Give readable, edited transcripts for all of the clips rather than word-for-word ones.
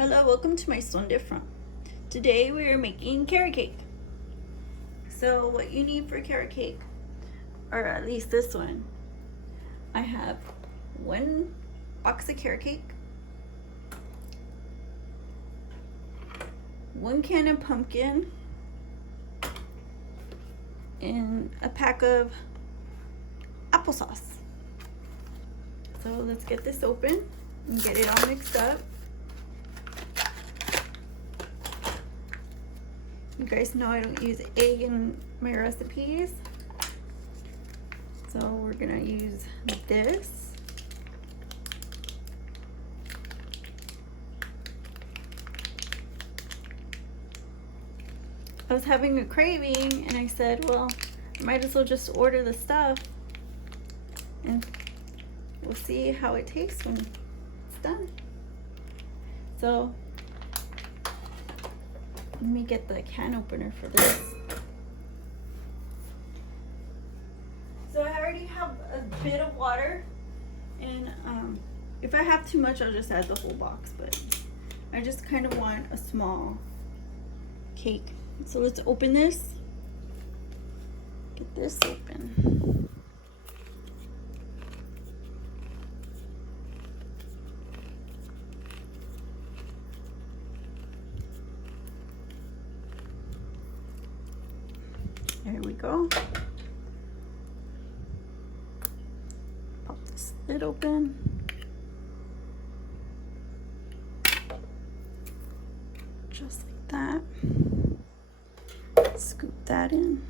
Hello, welcome to my Sunday Front. Today we are making carrot cake. So what you need for carrot cake, or at least this one, I have one box of carrot cake, one can of pumpkin, and a pack of applesauce. So let's get this open and get it all mixed up. You guys know I don't use egg in my recipes, so we're gonna use this. I was having a craving and I said, well, I might as well just order the stuff and we'll see how it tastes when it's done. So let me get the can opener for this. So I already have a bit of water, and if I have too much, I'll just add the whole box, but I just kind of want a small cake. So let's open this. Get this open. There we go. Pop this lid open. Just like that. Scoop that in.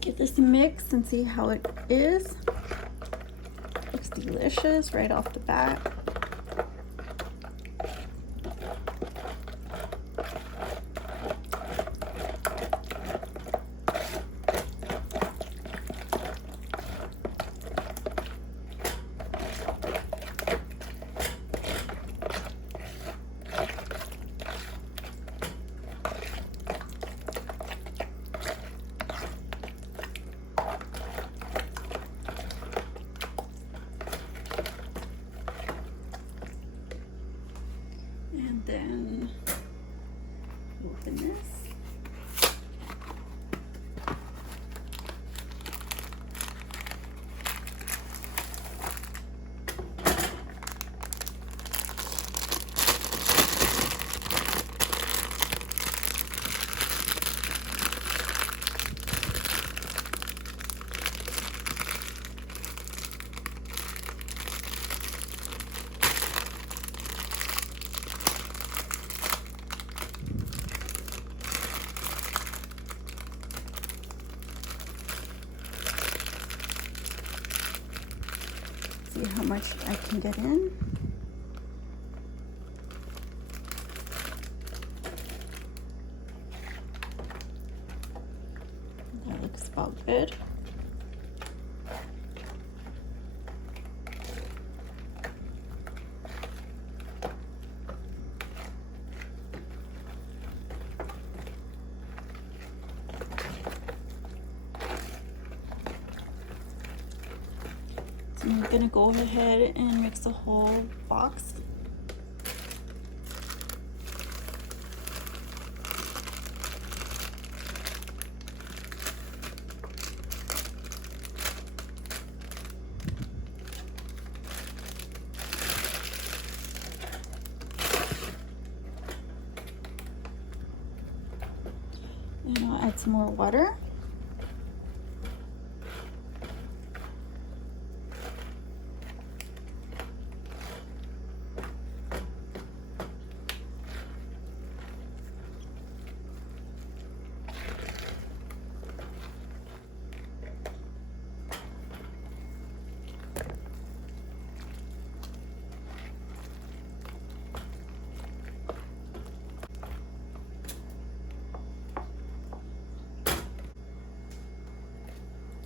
Give this a mix and see how it is. Looks delicious right off the bat. And then open this. See how much I can get in. That looks about good. I'm gonna go ahead and mix the whole box. And I'll add some more water.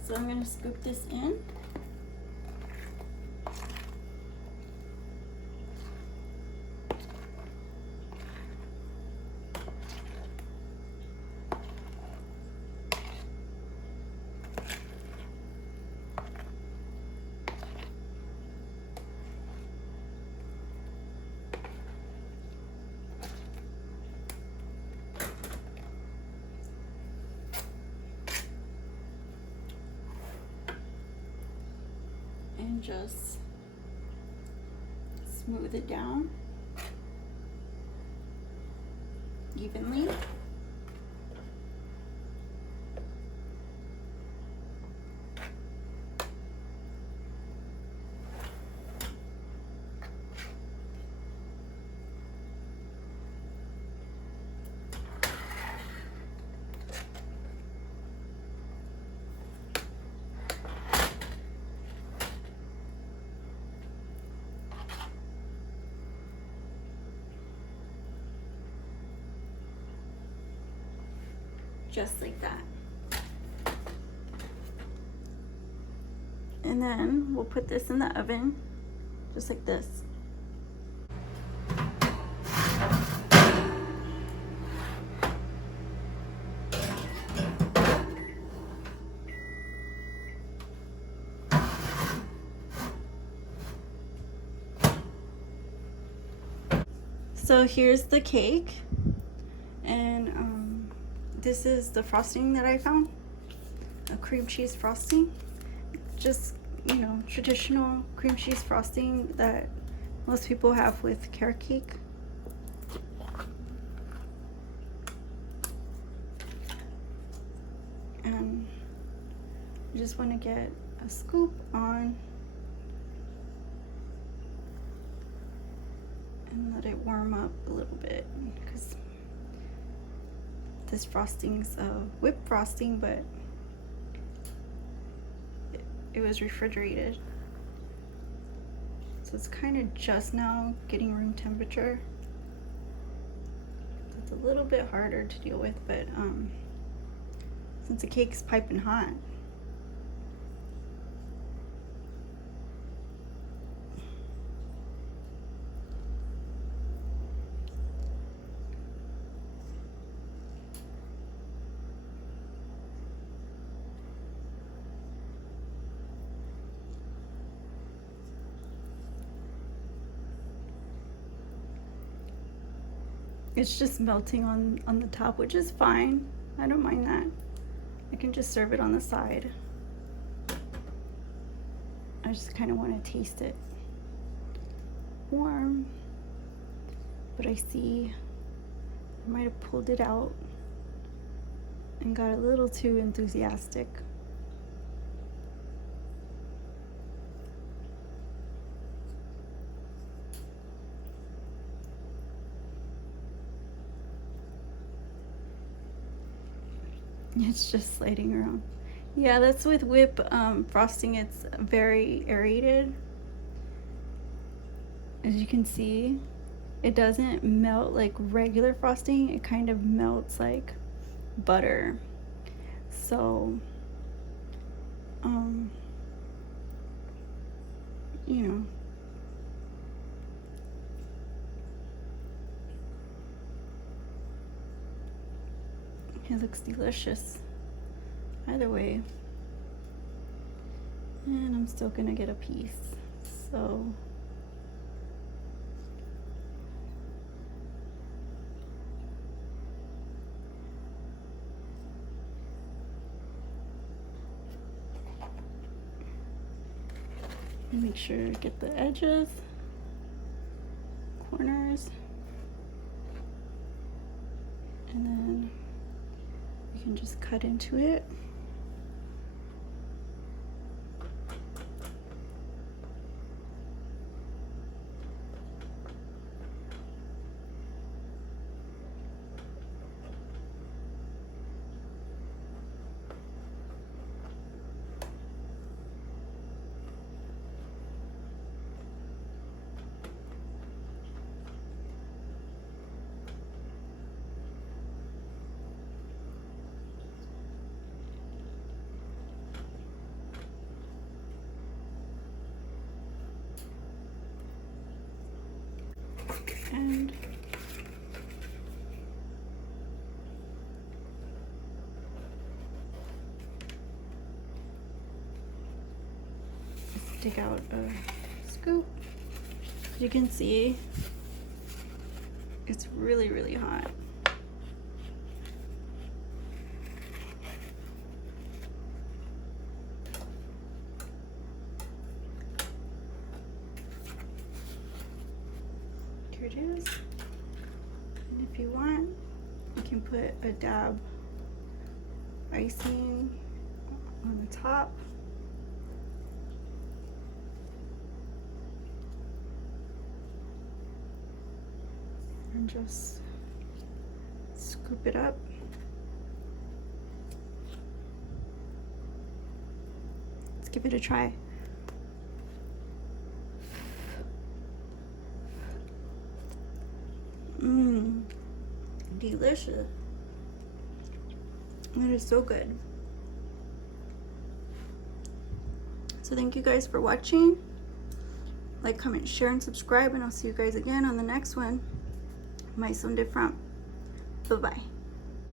So I'm going to scoop this in. And just smooth it down evenly. Just like that. And then we'll put this in the oven, just like this. So here's the cake, and this is the frosting that I found, a cream cheese frosting. Just, you know, traditional cream cheese frosting that most people have with carrot cake. And you just want to get a scoop on and let it warm up a little bit, because this frosting's whipped frosting, but it was refrigerated, so it's kind of just now getting room temperature. So it's a little bit harder to deal with, but since the cake's piping hot, it's just melting on the top, which is fine. I don't mind that. I can just serve it on the side. I just kind of want to taste it warm, but I see I might have pulled it out and got a little too enthusiastic. It's just sliding around. Yeah, that's with whip frosting. It's very aerated. As you can see, it doesn't melt like regular frosting. It kind of melts like butter. So, you know, it looks delicious either way. And I'm still gonna get a piece. So make sure to get the edges, corners, and then you can just cut into it. take out a scoop. As you can see, it's really, really hot. Here it is. And if you want, you can put a dab icing on the top. And just scoop it up. Let's give it a try. Mmm, delicious. It is so good. So thank you guys for watching. Like, comment, share, and subscribe, and I'll see you guys again on the next one. Might sound different. Bye-bye.